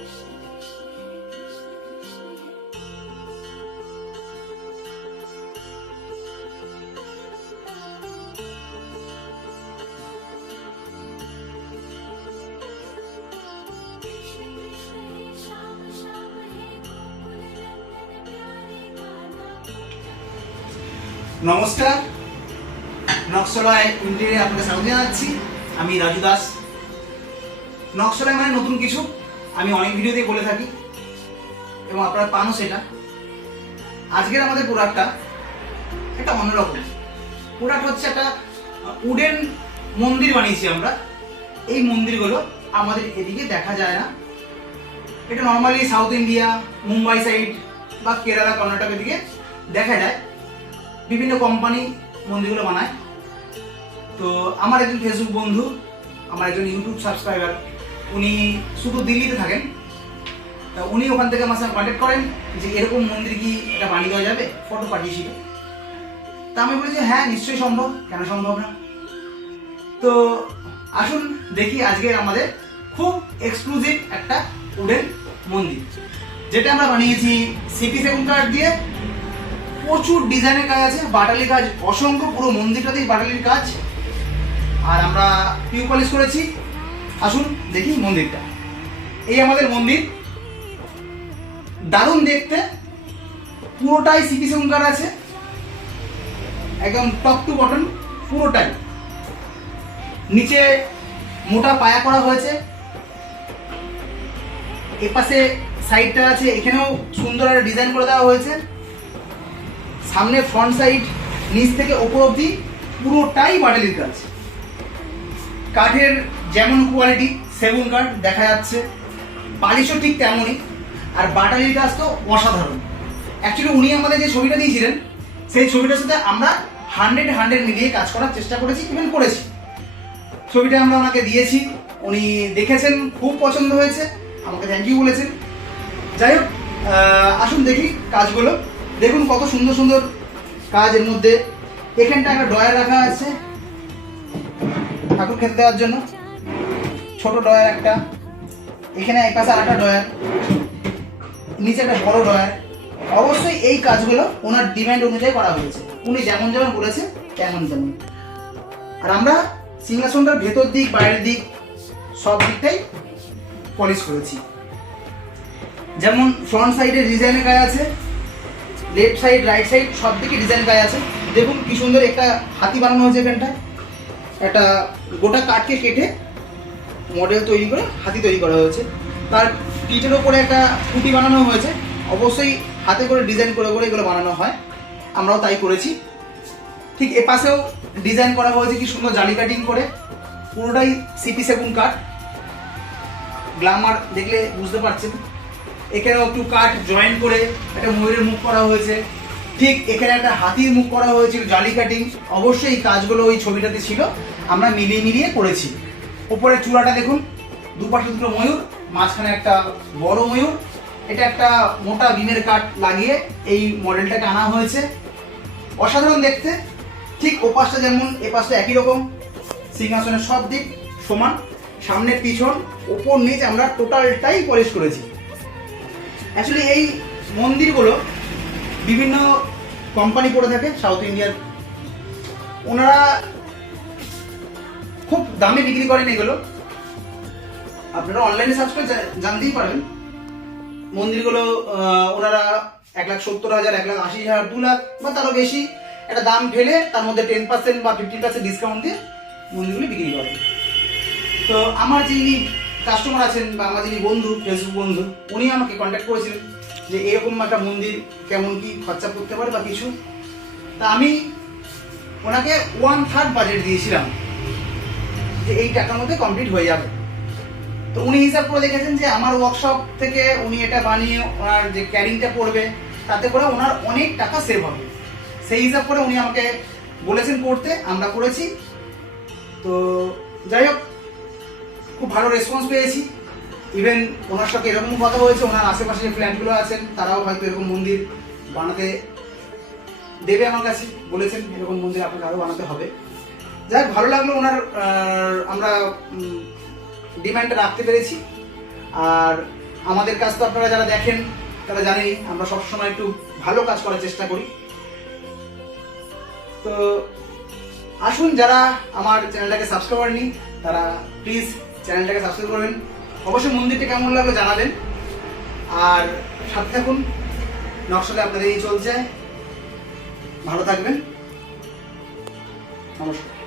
নমস্কার, নকশালয় ইন্টেরিয়ারে আপনাকে স্বাগত জানাচ্ছি। আমি রাজু দাস। নকশালয় মানে নতুন কিছু, আমি অনেক ভিডিওতে বলে থাকি এবং আপনারা পানও সেটা। আজকের আমাদের প্রোডাক্টটা একটা অন্যরকম প্রোডাক্ট হচ্ছে, একটা উডেন মন্দির বানিয়েছি আমরা। এই মন্দিরগুলো আমাদের এদিকে দেখা যায় না। এটা normally south India, Mumbai side বা কেরালা, কর্ণাটকের দিকে দেখা যায়। বিভিন্ন কোম্পানি মন্দিরগুলো বানায়। তো আমার একজন ফেসবুক বন্ধু, আমার একজন ইউটিউব সাবস্ক্রাইবার, উনি শুধু দিল্লিতে থাকেন। তা উনি ওখান থেকে আমার সাথে কন্ট্যাক্ট করেন যে এরকম মন্দির কি এটা বানিয়ে দেওয়া যাবে, ফটো পাঠিয়েছিল। তা আমি বলি যে হ্যাঁ, নিশ্চয়ই সম্ভব, কেন সম্ভব না। তো আসুন দেখি আজকের আমাদের খুব এক্সক্লুসিভ একটা উডেন মন্দির, যেটা আমরা বানিয়েছি সিপি সেগুন কাঠ দিয়ে। প্রচুর ডিজাইনের কাজ আছে, বাটালি কাজ অসংখ্য, পুরো মন্দিরটাতেই বাটালির কাজ। আর আমরা পিউ পলিশ করেছি। আসুন দেখি মন্দিরটা। এই আমাদের মন্দির, দারুণ দেখতে, পুরোটাই সিপি সেগুন কাঠ আছে, একদম টপ টু বটন পুরোটাই। নিচে মোটা পায়া করা হয়েছে, এপাশে সাইডটা আছে, এখানেও সুন্দর একটা ডিজাইন করে দেওয়া হয়েছে। সামনে ফ্রন্ট সাইড, নিচ থেকে ওপর অবধি পুরোটাই বাটালির কাজ। কাঠের যেমন কোয়ালিটি সেগুন কাঠ দেখা যাচ্ছে, পালিশও ঠিক তেমনই। আর বাটালির কাজ তো অসাধারণ। অ্যাকচুয়ালি উনি আমাদের যে ছবিটা দিয়েছিলেন, সেই ছবিটার সাথে আমরা 100 মিলিয়ে কাজ করার চেষ্টা করেছি, ইভেন করেছি। ছবিটা আমরা ওনাকে দিয়েছি, উনি দেখেছেন, খুব পছন্দ হয়েছে, আমাকে থ্যাংক ইউ বলেছেন। যাই হোক, আসুন দেখি কাজগুলো। দেখুন কত সুন্দর সুন্দর কাজ এর মধ্যে। এখানটা একটা ড্রয়ার রাখা আছে ঠাকুর খেতে দেওয়ার জন্য, ছোট ড্রয়ার একটা। এখানে এক পাশে আরেকটা ড্রয়ার, নিচে একটা বড় ড্রয়ার। অবশ্যই এই কাজগুলো ওনার ডিমান্ড অনুযায়ী করা হয়েছে, উনি যেমন যেমন বলেছে তেমন তেমন। আর আমরা সিংহাসনটার ভেতর দিক, বাইরের দিক, সব দিকটাই পলিশ করেছি। যেমন ফ্রন্ট সাইডে ডিজাইনের কাজ আছে, লেফট সাইড, রাইট সাইড সব দিকে ডিজাইন কাজ আছে। দেখুন কি সুন্দর একটা হাতি বানানো হয়েছে। এখানটায় একটা গোটা কাঠকে কেটে মডেল তৈরি করে হাতি তৈরি করা হয়েছে। তার পিঠের ওপরে একটা খুঁটি বানানো হয়েছে। অবশ্যই হাতে করে ডিজাইন করে করে এগুলো বানানো হয়, আমরাও তাই করেছি। ঠিক এপাশেও ডিজাইন করা হয়েছে কি সুন্দর জালি কাটিং করে, পুরোটাই সিপি সেগুন কাঠ। গ্লামার দেখলে বুঝতে পারছেন। এখানেও একটু কাঠ জয়েন করে একটা ময়ূরের মুখ করা হয়েছে। ঠিক এখানে একটা হাতির মুখ করা হয়েছিল, জালি কাটিং। অবশ্যই এই কাজগুলো ওই ছবিটাতে ছিল, আমরা মিলিয়ে মিলিয়ে করেছি। ওপরে চূড়াটা দেখুন, দুপাশে দুটো ময়ূর, মাঝখানে একটা বড় ময়ূর। এটা একটা মোটা বিমের কাঠ লাগিয়ে এই মডেলটাকে আনা হয়েছে। অসাধারণ দেখতে। ঠিক ওপাশটা যেমন, এপাশটা একই রকম। সিংহাসনের সব দিক সমান, সামনে পিছন ওপর নিচ আমরা টোটালটাই পলিশ করেছি। অ্যাকচুয়ালি এই মন্দিরগুলো বিভিন্ন কোম্পানি করে থাকে সাউথ ইন্ডিয়ার, ওনারা খুব দামে বিক্রি করেন এগুলো। আপনারা অনলাইনে সার্চ করে জানতেই পারবেন। মন্দিরগুলো ওনারা 1,70,000, 1,80,000, 2 লাখ বা তারও বেশি একটা দাম ফেলে তার মধ্যে 10% বা 15% ডিসকাউন্ট দিয়ে মন্দিরগুলো বিক্রি করেন। তো আমার যিনি কাস্টমার আছেন বা আমার যিনি বন্ধু, ফেসবুক বন্ধু, উনি আমাকে কন্ট্যাক্ট করেছিলেন যে এরকম একটা মন্দির কেমন কি খরচা করতে পারে বা কিছু। তা আমি ওনাকে 1/3 বাজেট দিয়েছিলাম যে এই টাকার মধ্যে কমপ্লিট হয়ে যাবে। তো উনি হিসাব করে দেখেছেন যে আমার ওয়ার্কশপ থেকে উনি এটা বানিয়ে ওনার যে ক্যারিংটা পড়বে, তাতে করে ওনার অনেক টাকা সেভ হবে। সেই হিসাব করে উনি আমাকে বলেছেন করতে, আমরা করেছি। তো যাই হোক, খুব ভালো রেসপন্স পেয়েছি। ইভেন ওনার সাথে এরকম কথা হয়েছে, ওনার আশেপাশে যে ফ্ল্যাটগুলো আছেন তারাও হয়তো এরকম মন্দির বানাতে দেবে আমার কাছে, বলেছেন এরকম মন্দির আপনাকে আরও বানাতে হবে। যাই হোক, ভালো লাগলো ওনার, আমরা ডিমান্ডটা রাখতে পেরেছি। আর আমাদের কাজ তো আপনারা যারা দেখেন তারা জানেনই, আমরা সবসময় একটু ভালো কাজ করার চেষ্টা করি। তো আসুন, যারা আমার চ্যানেলটাকে সাবস্ক্রাইব করেনি তারা প্লিজ চ্যানেলটাকে সাবস্ক্রাইব করবেন। অবশ্যই মন্দিরটা কেমন লাগবে জানাবেন, আর সাথে থাকুন। নকশালে আপনাদের এই চলছে, ভালো থাকবেন, নমস্কার।